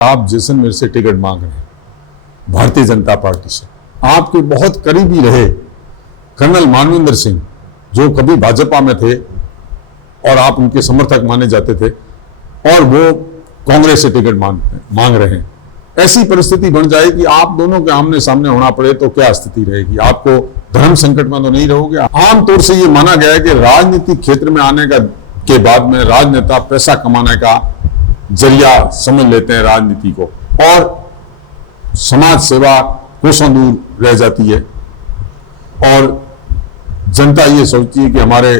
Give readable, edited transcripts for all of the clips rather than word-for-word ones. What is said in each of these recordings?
आप जैसलमेर से टिकट मांग रहे हैं भारतीय जनता पार्टी से। आपके बहुत करीबी रहे कर्नल मानवेंद्र सिंह, जो कभी भाजपा में थे और आप उनके समर्थक माने जाते थे, और वो कांग्रेस से टिकट मांग रहे हैं। ऐसी परिस्थिति बन जाए कि आप दोनों के आमने सामने होना पड़े तो क्या स्थिति रहेगी? आपको धर्म संकट में तो नहीं रहोगे? आमतौर से ये माना गया है कि राजनीतिक क्षेत्र में आने के बाद में राजनेता पैसा कमाने का जरिया समझ लेते हैं राजनीति को, और समाज सेवा कोसों दूर रह जाती है, और जनता ये सोचती है कि हमारे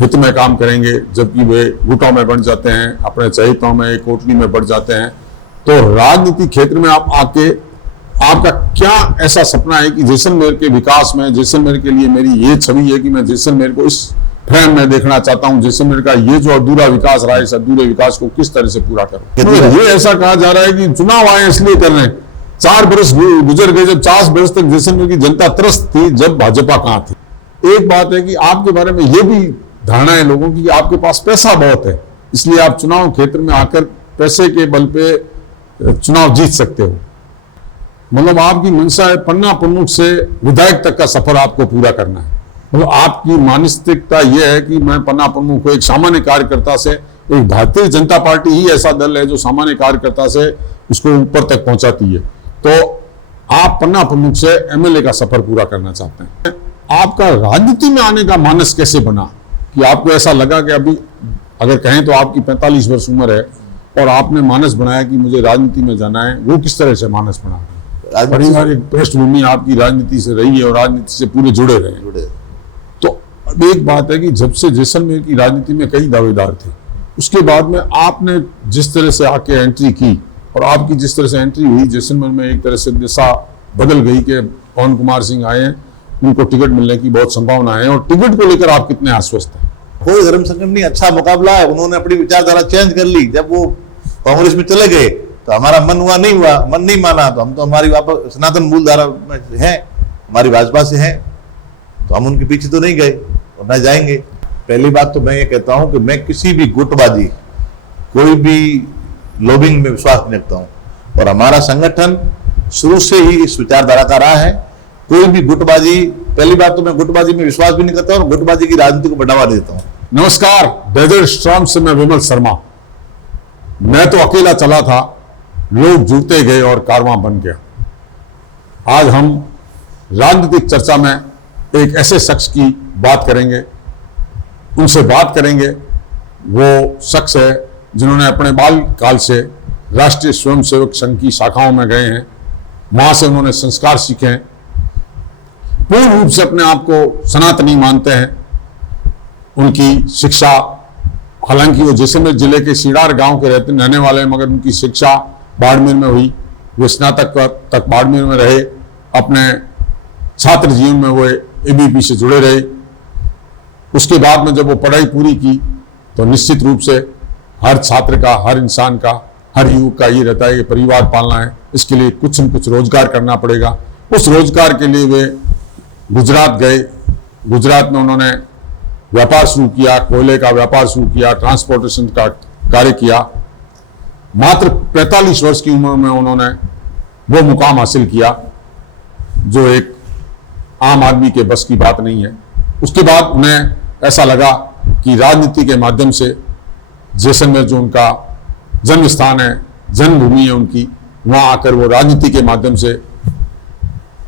हित में काम करेंगे, जबकि वे गुटों में बढ़ जाते हैं, अपने चहितों में, कोटड़ी में बढ़ जाते हैं। तो राजनीतिक क्षेत्र में आप आके आपका क्या ऐसा सपना है कि जैसलमेर के विकास में, जैसलमेर के लिए मेरी ये छवि है कि मैं जैसलमेर को इस फ्रेम में देखना चाहता हूं, जैसलमेर का ये जो अधूरा विकास रहा है, इस अधूरे विकास को किस तरह से पूरा करूं? तो ये ऐसा कहा जा रहा है कि चुनाव आए इसलिए कर रहे हैं। 4 बरस गुजर गए, जब 4 बरस तक जैसलमेर की जनता त्रस्त थी, जब भाजपा कहां थी। एक बात है कि आपके बारे में ये भी धारणा है लोगों की कि आपके पास पैसा बहुत है, इसलिए आप चुनाव क्षेत्र में आकर पैसे के बल पे चुनाव जीत सकते हो। मतलब आपकी मंशा है पन्ना प्रमुख से विधायक तक का सफर आपको पूरा करना है। मतलब आपकी मानसिकता यह है कि मैं पन्ना प्रमुख को एक सामान्य कार्यकर्ता से, एक भारतीय जनता पार्टी ही ऐसा दल है जो सामान्य कार्यकर्ता से उसको ऊपर तक पहुंचाती है। तो आप पन्ना प्रमुख से एमएलए का सफर पूरा करना चाहते हैं। आपका राजनीति में आने का मानस कैसे बना कि आपको ऐसा लगा कि अभी अगर कहें तो आपकी 45 वर्ष उम्र है और आपने मानस बनाया कि मुझे राजनीति में जाना है? वो किस तरह से मानस बना? पारिवारिक पृष्ठभूमि आपकी राजनीति से रही है और राजनीति से पूरे जुड़े रहे। तो अब एक बात है कि जब से जैसलमेर की राजनीति में कई दावेदार थे, उसके बाद में आपने जिस तरह से आके एंट्री की और आपकी जिस तरह से एंट्री हुई जैसलमेर में, एक तरह से दिशा बदल गई कि पवन कुमार सिंह आए हैं, उनको टिकट मिलने की बहुत संभावना है। और टिकट को लेकर आप कितने आश्वस्त हैं? कोई धर्म संकट नहीं, अच्छा मुकाबला है। उन्होंने अपनी विचारधारा चेंज कर ली। जब वो कांग्रेस में चले गए तो हमारा मन नहीं माना, तो हम तो हमारी वापस सनातन मूल धारा में है, हमारी भाजपा से है, तो हम उनके पीछे तो नहीं गए और न जाएंगे। पहली बात तो मैं ये कहता हूं कि मैं किसी भी गुटबाजी, कोई भी लॉबिंग में विश्वास नहीं रखता हूं, और हमारा संगठन शुरू से ही इस विचारधारा का रहा है। कोई भी गुटबाजी, पहली बात तो मैं गुटबाजी में विश्वास भी नहीं करता और गुटबाजी की राजनीति को बढ़ावा देता हूं। नमस्कार, डेजर्ट स्टॉर्म से मैं विमल शर्मा। मैं तो अकेला चला था, लोग जुड़ते गए और कारवां बन गया। आज हम राजनीतिक चर्चा में एक ऐसे शख्स की बात करेंगे, उनसे बात करेंगे। वो शख्स है जिन्होंने अपने बाल काल से राष्ट्रीय स्वयंसेवक संघ की शाखाओं में गए हैं, वहां से उन्होंने संस्कार सीखे हैं, पूर्ण रूप से अपने आप को सनातनी मानते हैं। उनकी शिक्षा, हालांकि वो जैसलमेर जिले के सीडार गांव के रहने वाले हैं, मगर उनकी शिक्षा बाड़मेर में हुई। वो स्नातक तक बाड़मेर में रहे। अपने छात्र जीवन में वो एबीपी से जुड़े रहे। उसके बाद में जब वो पढ़ाई पूरी की तो निश्चित रूप से हर छात्र का, हर इंसान का, हर युवक का ये रहता है कि परिवार पालना है, इसके लिए कुछ न कुछ रोजगार करना पड़ेगा। उस रोजगार के लिए वे गुजरात गए। गुजरात में उन्होंने व्यापार शुरू किया, कोयले का व्यापार शुरू किया, ट्रांसपोर्टेशन का कार्य किया। मात्र 45 वर्ष की उम्र में उन्होंने वो मुकाम हासिल किया जो एक आम आदमी के बस की बात नहीं है। उसके बाद उन्हें ऐसा लगा कि राजनीति के माध्यम से जैसलमेर जो उनका जन्म स्थान है, जन्मभूमि है उनकी, वहां आकर वो राजनीति के माध्यम से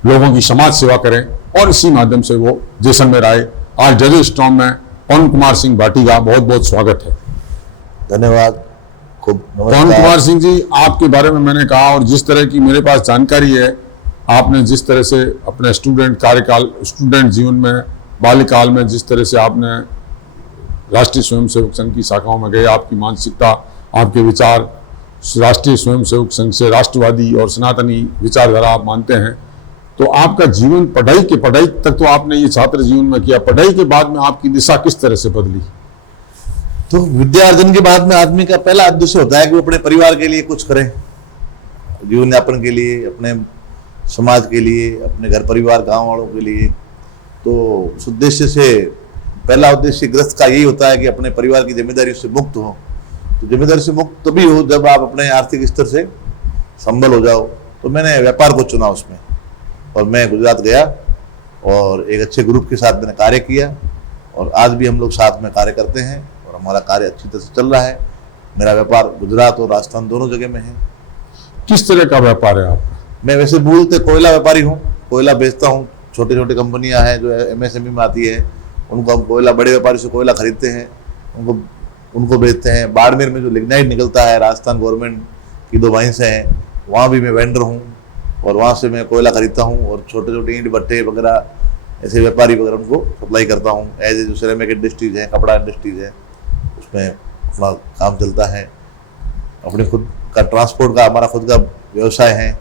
लोगों की समाज सेवा करें, और इसी माध्यम से वो जैसलमेर आए। आज डेजर्ट स्टॉर्म में पवन कुमार सिंह भाटी का बहुत बहुत स्वागत है। धन्यवाद। खूब पवन कुमार सिंह जी, आपके बारे में मैंने कहा और जिस तरह की मेरे पास जानकारी है, आपने जिस तरह से अपने स्टूडेंट जीवन में, बाल्यकाल में जिस तरह से आपने राष्ट्रीय स्वयंसेवक संघ की शाखाओं में गए, आपकी मानसिकता, आपके विचार राष्ट्रीय स्वयंसेवक संघ से राष्ट्रवादी और सनातनी विचारधारा आप मानते हैं। तो आपका जीवन पढ़ाई तक तो आपने ये छात्र जीवन में किया, पढ़ाई के बाद में आपकी दिशा किस तरह से बदली? तो विद्यार्जन के बाद में आदमी का पहला उद्देश्य होता है कि वो अपने परिवार के लिए कुछ करें, जीवन यापन के लिए, अपने समाज के लिए, अपने घर परिवार गांव वालों के लिए। तो उस उद्देश्य से पहला उद्देश्य गृहस्थ का यही होता है कि अपने परिवार की जिम्मेदारी से मुक्त हो। तो जिम्मेदारी से मुक्त तभी हो जब आप अपने आर्थिक स्तर से संभल हो जाओ, तो मैंने व्यापार को चुना उसमें, और मैं गुजरात गया और एक अच्छे ग्रुप के साथ मैंने कार्य किया, और आज भी हम लोग साथ में कार्य करते हैं और हमारा कार्य अच्छी तरह से चल रहा है। मेरा व्यापार गुजरात और राजस्थान दोनों जगह में है। किस तरह का व्यापार है आपका? मैं वैसे मूलतः कोयला व्यापारी हूँ, कोयला बेचता हूँ। छोटी छोटी कंपनियां हैं जो MSME में आती है, उनको हम कोयला, बड़े व्यापारी से कोयला खरीदते हैं, उनको बेचते हैं। बाड़मेर में जो लिग्नाइट निकलता है, राजस्थान गवर्नमेंट की 2 माइंस हैं, वहाँ भी मैं वेंडर हूँ और वहाँ से मैं कोयला खरीदता हूँ, और छोटे छोटे ईंट भट्टे वगैरह ऐसे व्यापारी वगैरह उनको सप्लाई करता हूँ। एज ए जो सिरेमिक इंडस्ट्रीज हैं, कपड़ा इंडस्ट्रीज है, उसमें अपना काम चलता है। अपने खुद का ट्रांसपोर्ट का हमारा खुद का व्यवसाय है,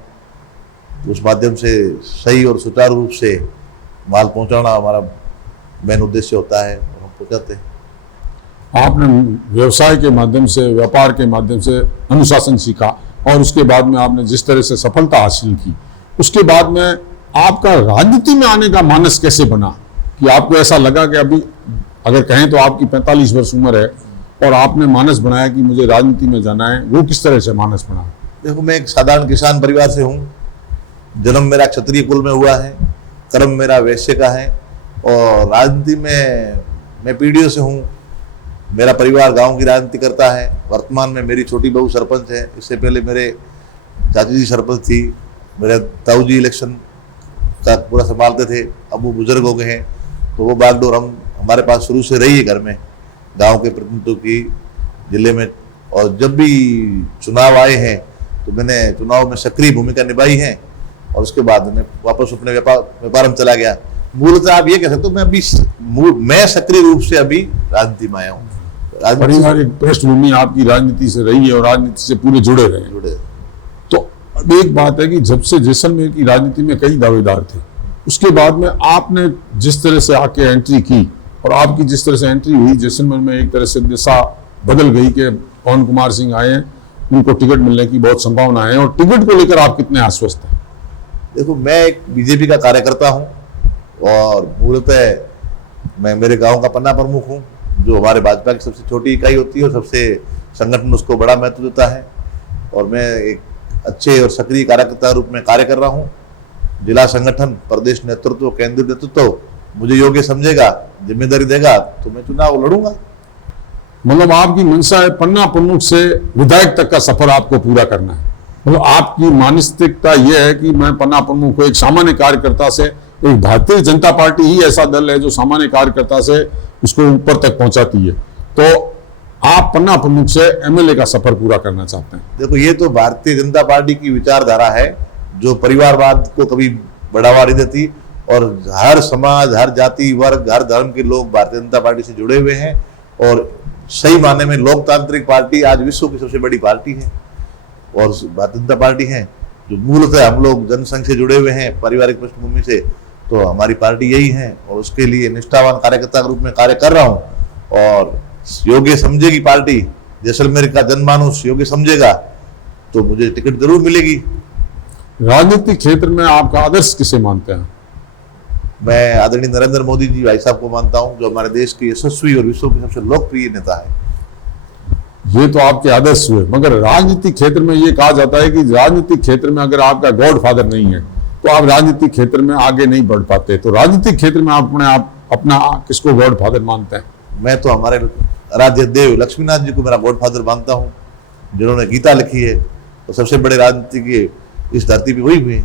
उस माध्यम से सही और सुचारू रूप से माल पहुंचाना हमारा मेन उद्देश्य होता है, और हम पहुंचाते हैं। आपने व्यवसाय के माध्यम से, व्यापार के माध्यम से अनुशासन सीखा, और उसके बाद में आपने जिस तरह से सफलता हासिल की, उसके बाद में आपका राजनीति में आने का मानस कैसे बना कि आपको ऐसा लगा कि अभी अगर कहें तो आपकी 45 वर्ष उम्र है और आपने मानस बनाया कि मुझे राजनीति में जाना है? वो किस तरह से मानस बना? देखो, मैं एक साधारण किसान परिवार से हूँ। जन्म मेरा क्षत्रिय कुल में हुआ है, कर्म मेरा वैश्य का है, और राजनीति में मैं पीढ़ियों से हूँ। मेरा परिवार गांव की राजनीति करता है। वर्तमान में मेरी छोटी बहू सरपंच है, इससे पहले मेरे चाची जी सरपंच थी, मेरे ताऊ जी इलेक्शन का पूरा संभालते थे, अब वो बुजुर्ग हो गए हैं, तो वो बागडोर हमारे पास शुरू से रही है घर में, गांव के प्रतिनिधित्व की, जिले में। और जब भी चुनाव आए हैं तो मैंने चुनाव में सक्रिय भूमिका निभाई है, और उसके बाद मैं वापस अपने व्यापार में चला गया। मूलतः आप ये कह सकते हो मैं सक्रिय रूप से अभी राजनीति में आया हूँ। पारिवारिक पृष्ठभूमि आपकी राजनीति से रही है और राजनीति से पूरे जुड़े रहे। तो अब एक बात है कि जब से जैसलमेर की राजनीति में कई दावेदार थे, उसके बाद में आपने जिस तरह से आके एंट्री की, और आपकी जिस तरह से एंट्री हुई जैसलमेर में, एक तरह से दिशा बदल गई कि पवन कुमार सिंह आए हैं, उनको टिकट मिलने की बहुत संभावना है, और टिकट को लेकर आप कितने आश्वस्त हैं? देखो, मैं एक बीजेपी का कार्यकर्ता हूँ, और मूलतः मैं मेरे गांव का पन्ना प्रमुख हूँ, जो हमारे भाजपा की सबसे छोटी इकाई होती है और सबसे संगठन उसको बड़ा महत्व देता है। और मैं एक अच्छे और सक्रिय कार्यकर्ता रूप में कार्य कर रहा हूँ। जिला संगठन, प्रदेश नेतृत्व, केंद्रीय नेतृत्व मुझे योग्य समझेगा, जिम्मेदारी देगा, तो मैं चुनाव लड़ूंगा। मतलब आपकी मंशा है पन्ना प्रमुख से विधायक तक का सफर आपको पूरा करना है। मतलब आपकी मानसिकता यह है कि मैं पन्ना प्रमुख को एक सामान्य कार्यकर्ता से, एक भारतीय जनता पार्टी ही ऐसा दल है जो सामान्य कार्यकर्ता से उसको ऊपर तक पहुंचाती है, तो आप पन्ना प्रमुख से MLA का सफर पूरा करना चाहते हैं। देखो, ये तो भारतीय जनता पार्टी की विचारधारा है जो परिवारवाद को कभी बढ़ावा नहीं देती, और हर समाज, हर जाति वर्ग, हर धर्म के लोग भारतीय जनता पार्टी से जुड़े हुए हैं, और सही मायने में लोकतांत्रिक पार्टी आज विश्व की सबसे बड़ी पार्टी है, और भारतीय जनता पार्टी है जो मूलतः हम लोग जनसंघ से जुड़े हुए हैं, पारिवारिक पृष्ठभूमि से, तो हमारी पार्टी यही है, और उसके लिए निष्ठावान कार्यकर्ता के रूप में कार्य कर रहा हूँ। और योग्य समझेगी पार्टी, जैसलमेर का जनमानस योग्य समझेगा, तो मुझे टिकट जरूर मिलेगी। राजनीतिक क्षेत्र में आपका आदर्श किसे मानते हैं? मैं आदरणीय नरेंद्र मोदी जी भाई साहब को मानता हूं, जो हमारे देश के यशस्वी और विश्व के सबसे लोकप्रिय नेता है। ये तो आपके आदर्श हुए, मगर राजनीतिक क्षेत्र में ये कहा जाता है कि राजनीतिक क्षेत्र में अगर आपका गॉडफादर नहीं है तो आप राजनीतिक क्षेत्र में आगे नहीं बढ़ पाते। तो राजनीतिक क्षेत्र में आप अपना किसको गॉडफादर मानते हैं? मैं तो हमारे आराध्य देव लक्ष्मीनाथ जी को मेरा गॉडफादर मानता हूँ, जिन्होंने गीता लिखी है, तो सबसे बड़े राजनीति के इस धरती पे वही हुए।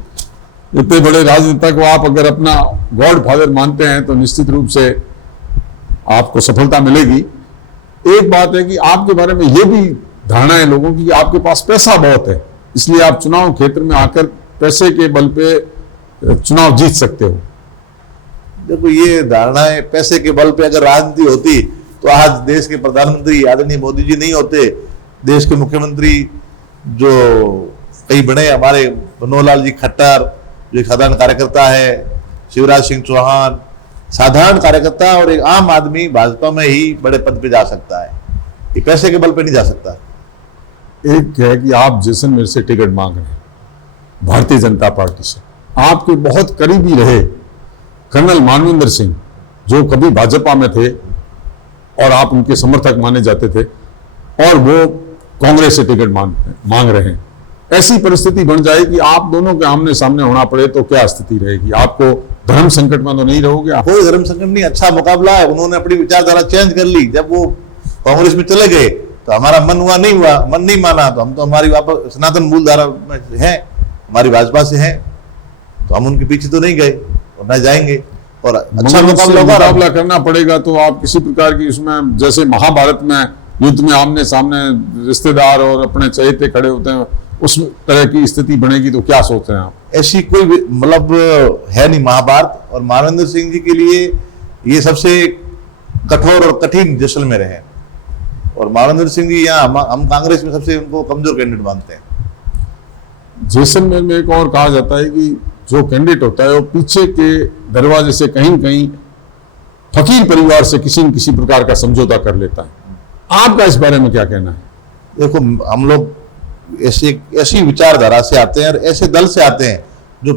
इतने बड़े राजनेता को आप अगर अपना गॉड फादर मानते हैं तो निश्चित रूप से आपको सफलता मिलेगी। एक बात है कि आपके बारे में ये भी धारणा है लोगों की कि आपके पास पैसा बहुत है, इसलिए आप चुनाव क्षेत्र में आकर पैसे के बल पे चुनाव जीत सकते हो। देखो, ये धारणा है, पैसे के बल पे अगर राजनीति होती तो आज देश के प्रधानमंत्री आदरणीय मोदी जी नहीं होते। देश के मुख्यमंत्री जो कई बड़े, हमारे मनोहर लाल जी खट्टर जो एक साधारण कार्यकर्ता है, शिवराज सिंह चौहान साधारण कार्यकर्ता, और एक आम आदमी भाजपा में ही बड़े पद पे जा सकता है, ये पैसे के बल पे नहीं जा सकता। एक है कि आप जैसलमेर से टिकट मांग रहे हैं भारतीय जनता पार्टी से, आपके बहुत करीबी रहे कर्नल मानवेंद्र सिंह जो कभी भाजपा में थे और आप उनके समर्थक माने जाते थे, और वो कांग्रेस से टिकट मांग रहे हैं, ऐसी परिस्थिति बन जाए कि आप दोनों के आमने सामने होना पड़े तो क्या स्थिति रहेगी? आपको धर्म संकट में तो नहीं रहोगे आप? कोई धर्म संकट नहीं, अच्छा मुकाबला है। उन्होंने अपनी विचारधारा चेंज कर ली। जब वो कांग्रेस में चले गए तो हमारा मन नहीं माना, तो हम तो हमारी वापस सनातन मूल धारा में है, हमारी भाजपा से है, तो हम उनके पीछे तो नहीं गए और न जाएंगे। और अच्छा मुकाबला करना पड़ेगा तो आप किसी प्रकार की उसमें, जैसे महाभारत में युद्ध में आमने सामने रिश्तेदार और अपने चहेते खड़े होते हैं, उस तरह की स्थिति बनेगी तो क्या सोच रहे हैं आप? ऐसी कोई मतलब है नहीं महाभारत। और मानवेंद्र सिंह जी के लिए ये सबसे कठोर और कठिन जैसलमेर है। और मानवेंद्र सिंह जी यहाँ हम कांग्रेस में सबसे उनको कमजोर कैंडिडेट मानते हैं। जैसलमेर में एक और कहा जाता है कि जो कैंडिडेट होता है वो पीछे के दरवाजे से कहीं कहीं फकीर परिवार से किसी न किसी प्रकार का समझौता कर लेता है। आपका इस बारे में क्या कहना है? देखो, हम लोग ऐसी विचारधारा से आते हैं और ऐसे दल से आते हैं जो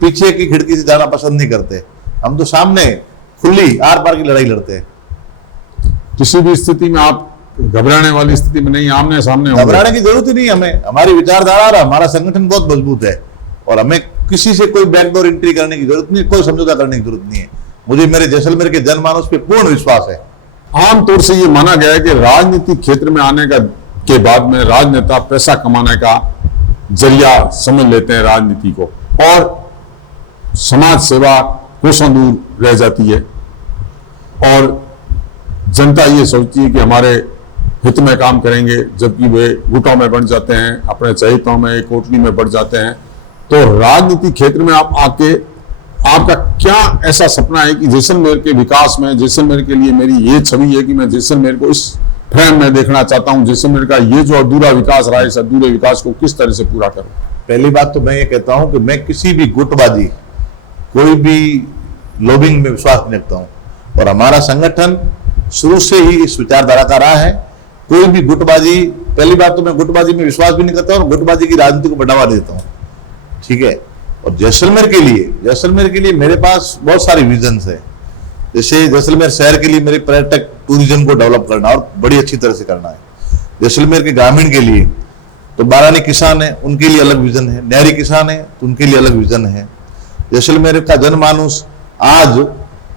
पीछे की खिड़की से जाना पसंद नहीं करते। हम तो सामने खुली आर पार की लड़ाई लड़ते हैं। किसी भी स्थिति में आप घबराने वाली स्थिति में नहीं, आमने सामने होंगे। घबराने की जरूरत ही नहीं हमें। हमारी विचारधारा और हमारा संगठन बहुत मजबूत है और हमें किसी से कोई बैकडोर एंट्री करने की जरूरत नहीं, कोई समझौता करने की जरूरत नहीं है। मुझे मेरे जैसलमेर के जनमानस पे पूर्ण विश्वास है। आमतौर से ये माना गया है कि राजनीतिक क्षेत्र में आने के बाद में राजनेता पैसा कमाने का जरिया समझ लेते हैं राजनीति को, और समाज सेवा कोसों दूर रह जाती है और जनता ये सोचती है कि हमारे हित में काम करेंगे, जबकि वे गुटों में बढ़ जाते हैं, अपने चहेतों में कोटली में बढ़ जाते हैं। तो राजनीतिक क्षेत्र में आप आके आपका क्या ऐसा सपना है कि जैसलमेर के विकास में, जैसलमेर के लिए मेरी ये छवि है कि मैं जैसलमेर को इस फ्रेम में देखना चाहता हूं, जैसलमेर का ये जो अधूरा विकास रहा है, इस अधूरे विकास को किस तरह से पूरा करूं? पहली बात तो मैं ये कहता हूं कि मैं किसी भी गुटबाजी, कोई भी लॉबिंग में विश्वास नहीं रखता हूं। और हमारा संगठन शुरू से ही इस विचारधारा का रहा है। कोई भी गुटबाजी, पहली बात तो मैं गुटबाजी में विश्वास भी नहीं करता और गुटबाजी की राजनीति को बढ़ावा देता हूं, ठीक है। और जैसलमेर के लिए मेरे पास बहुत सारी विजन्स है। जैसे जैसलमेर शहर के लिए मेरे पर्यटक टूरिज्म को डेवलप करना और बड़ी अच्छी तरह से करना है। जैसलमेर के ग्रामीण के लिए तो बारानी किसान है, उनके लिए अलग विजन है। नहरी किसान है तो उनके लिए अलग विजन है। जैसलमेर का जनमानुस आज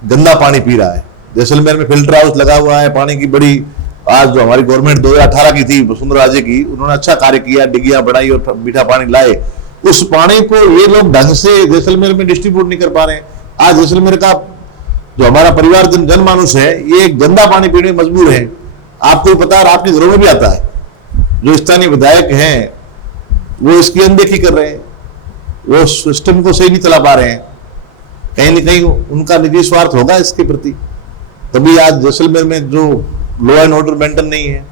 गंदा पानी पी रहा है। जैसलमेर में फिल्टर हाउस लगा हुआ है पानी की बड़ी। आज जो हमारी गवर्नमेंट 2018 की थी वसुंधरा राजे की, उन्होंने अच्छा कार्य किया, डिग्गियां बढ़ाई और मीठा पानी लाए। उस पानी को ये लोग ढंग से जैसलमेर में डिस्ट्रीब्यूट नहीं कर पा रहे हैं। आज जैसलमेर का जो हमारा परिवार जनमानुस है ये गंदा पानी पीने में मजबूर है। आपको पता है, आपके घरों में भी आता है। जो स्थानीय विधायक हैं वो इसकी अनदेखी कर रहे हैं, वो सिस्टम को सही नहीं चला पा रहे हैं। कहीं ना कहीं उनका निजी स्वार्थ होगा इसके प्रति, तभी आज जैसलमेर में जो लॉ एंड ऑर्डर मेंटेन नहीं है।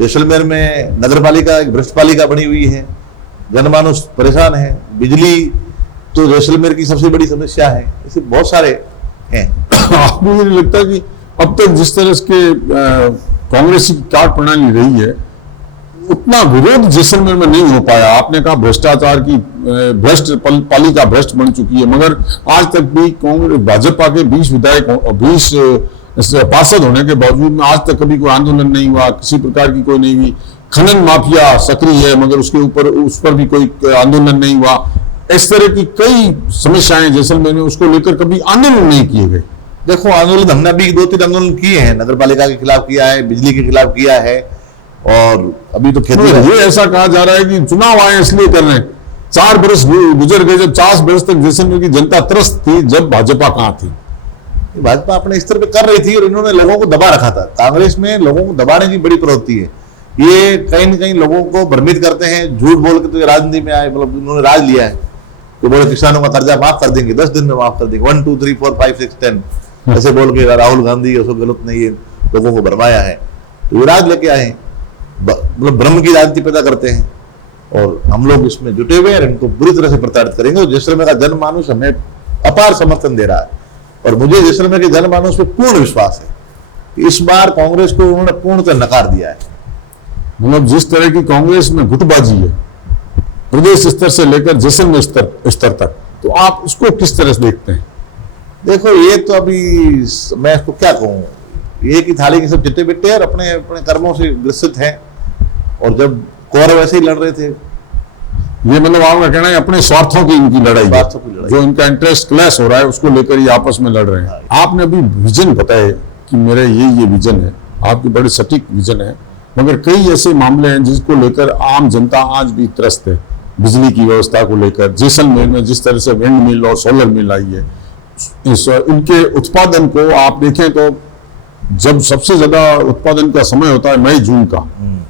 जैसलमेर में नगरपालिका एक भ्रष्ट पालिका बनी हुई है, जनमानुस परेशान है। बिजली तो जैसलमेर की सबसे बड़ी समस्या है। ऐसे बहुत सारे हैं। आपको ये नहीं लगता कि अब तक जिस तरह के कांग्रेस की कार्य प्रणाली रही है उतना विरोध जैसलमेर में नहीं हो पाया? आपने कहा भ्रष्टाचार की भ्रष्ट पालिका भ्रष्ट बन चुकी है, मगर आज तक भी कांग्रेस भाजपा के 20 विधायक 20 पार्षद होने के बावजूद में आज तक कभी कोई आंदोलन नहीं हुआ, किसी प्रकार की कोई नहीं हुई। खनन माफिया सक्रिय है मगर उसके ऊपर उस पर भी कोई आंदोलन नहीं हुआ। इस तरह की कई समस्याएं जैसलमेर में, उसको लेकर कभी आंदोलन नहीं किए गए। देखो, आंदोलन हमने भी 2-3 आंदोलन किए हैं। नगरपालिका के खिलाफ किया है, बिजली के खिलाफ किया है, और अभी तो खेती ये ऐसा कहा जा रहा है कि चुनाव आए इसलिए कर रहे हैं। 4 बरस गुजर गए जब 50 बरस तक जैसलमेर की जनता त्रस्त थी, जब भाजपा कहां थी? भाजपा अपने स्तर पे कर रही थी और इन्होंने लोगों को दबा रखा था। कांग्रेस में लोगों को दबाने की बड़ी प्रवृत्ति है। ये कहीं न कहीं लोगों को भ्रमित करते हैं, झूठ बोल के तो राजनीति में आए, मतलब उन्होंने राज लिया है कि बोले किसानों का कर्जा माफ कर देंगे, 10 दिन में माफ कर देंगे, 1 2 3 4 5 6 10 ऐसे बोल के राहुल गांधी अशोक गहलोत ने ये लोगों को भरमाया है। तो ये राज लेके आए, मतलब भ्रम की राजनीति पैदा करते हैं और हम लोग इसमें जुटे हुए हैं। इनको बुरी तरह से प्रताड़ित करेंगे। और जैसलमेर का जनमानुस हमें अपार समर्थन दे रहा है और मुझे जैसलमेर के जनमानुस पे पूर्ण विश्वास है। इस बार कांग्रेस को उन्होंने पूर्णतः नकार दिया है। मतलब जिस तरह की कांग्रेस में गुटबाजी है प्रदेश स्तर से लेकर जैसलमेर स्तर तक, तो आप उसको किस तरह से देखते हैं? देखो, ये तो अभी मैं इसको क्या कहूँ, एक ही थाली के सब चिट्टे बिट्टे और अपने अपने कर्मों से ग्रसित हैं। और जब कौरव वैसे ही लड़ रहे थे ये मतलब आपका कहना है अपने स्वार्थों की इनकी लड़ाई है। स्वार्थों की लड़ाई। जो इनका इंटरेस्ट क्लैश हो रहा है उसको लेकर ये आपस में लड़ रहे हैं। आपने अभी विजन बताए कि मेरा ये विजन है, आपकी बड़े सटीक विजन है, मगर कई ऐसे मामले हैं जिसको लेकर आम जनता आज भी त्रस्त है। बिजली की व्यवस्था को लेकर जैसलमेर में जिस तरह से विंड मिल और सोलर मिल आई है, इनके उत्पादन को आप देखें तो जब सबसे ज्यादा उत्पादन का समय होता है मई जून का,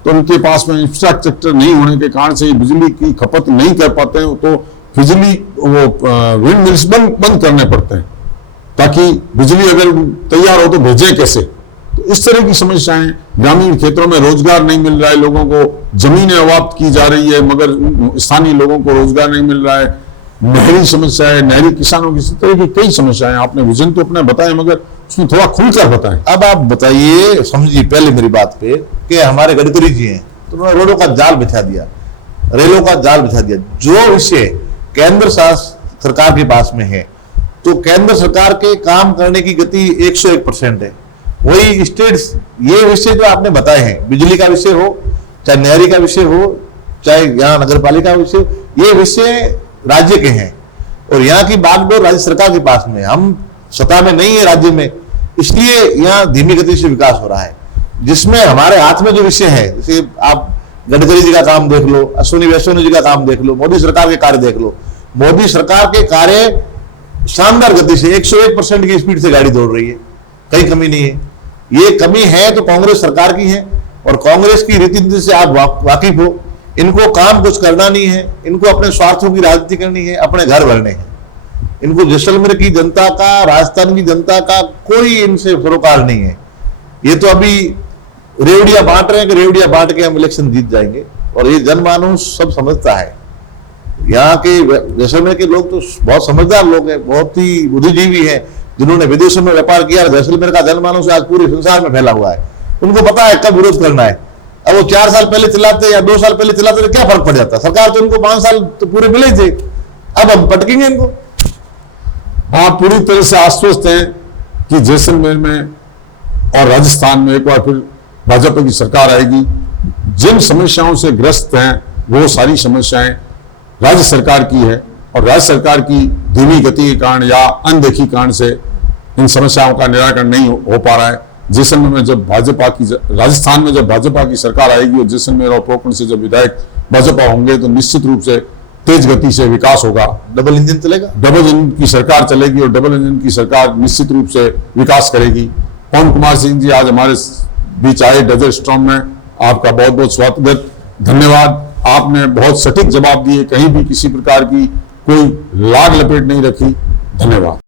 तो उनके पास में इंफ्रास्ट्रक्चर नहीं होने के कारण से बिजली की खपत नहीं कर पाते हैं, तो बिजली वो विंड मिल्स बंद करने पड़ते हैं ताकि बिजली अगर तैयार हो तो भेजें कैसे। तो इस तरह की समस्याएं, ग्रामीण क्षेत्रों में रोजगार नहीं मिल रहा है, लोगों को जमीनें अवाप्त की जा रही है मगर स्थानीय लोगों को रोजगार नहीं मिल रहा है, नहरी समस्या है, नहरी किसानों की, इस तरह की कई समस्याएं। आपने विजन तो अपना बताया मगर उसमें थोड़ा खुलकर बताएं। अब आप बताइए, समझिए पहले मेरी बात पे कि हमारे गडकरी जी हैं तो उन्होंने रोडों का जाल बिछा दिया, रेलों का जाल बिछा दिया। जो विषय केंद्र शासित सरकार के पास में है तो केंद्र सरकार के काम करने की गति 101% है। वही स्टेट्स, ये विषय जो आपने बताए हैं, बिजली का विषय हो, चाहे नहरी का विषय हो, चाहे यहाँ नगर पालिका का विषय, ये विषय राज्य के हैं और यहाँ की बागडोर राज्य सरकार के पास में। हम सत्ता में नहीं है राज्य में, इसलिए यहाँ धीमी गति से विकास हो रहा है। जिसमें हमारे हाथ में जो विषय है, जैसे आप गडकरी जी का काम देख लो, अश्विनी वैष्णव जी का काम देख लो, मोदी सरकार के कार्य देख लो। मोदी सरकार के कार्य शानदार गति से 101% की स्पीड से गाड़ी दौड़ रही है, कहीं कमी नहीं है। ये कमी है तो कांग्रेस सरकार की है और कांग्रेस की रीति नीति से आप वाकिफ हो। इनको काम कुछ करना नहीं है, इनको अपने स्वार्थों की राजनीति करनी है, अपने घर भरने हैं। इनको जैसलमेर की जनता का, राजस्थान की जनता का कोई इनसे सरोकार नहीं है। ये तो अभी रेवड़िया बांट रहे हैं कि रेवड़िया बांट के हम इलेक्शन जीत जाएंगे, और ये जनमानस सब समझता है। यहाँ के जैसलमेर के लोग तो बहुत समझदार लोग हैं, बहुत ही बुद्धिजीवी हैं, जिन्होंने विदेशों में व्यापार किया। जैसलमेर का जनमानस आज पूरे संसार में फैला हुआ है। उनको पता है कब विरोध करना है। अब वो 4 साल पहले चलाते या 2 साल पहले चलाते तो क्या फर्क पड़ जाता। सरकार तो इनको 5 साल तो पूरे मिले थे, अब हम पटकेंगे इनको। आप पूरी तरह से आश्वस्त हैं कि जैसलमेर में और राजस्थान में एक बार फिर भाजपा की सरकार आएगी। जिन समस्याओं से ग्रस्त हैं वो सारी समस्याएं राज्य सरकार की है और राज्य सरकार की धीमी गति के कारण या अनदेखी कारण से इन समस्याओं का निराकरण नहीं हो पा रहा है। जैसलमेर में जब भाजपा की, राजस्थान में जब भाजपा की सरकार आएगी और जैसलमेर और पोखरण से जब विधायक भाजपा होंगे तो निश्चित रूप से तेज गति से विकास होगा। डबल इंजन चलेगा, डबल इंजन की सरकार चलेगी और डबल इंजन की सरकार निश्चित रूप से विकास करेगी। पवन कुमार सिंह जी आज हमारे बीच आए डेजर्ट स्टॉर्म में, आपका बहुत बहुत स्वागत, धन्यवाद। आपने बहुत सटीक जवाब दिए, कहीं भी किसी प्रकार की कोई लाग लपेट नहीं रखी। धन्यवाद।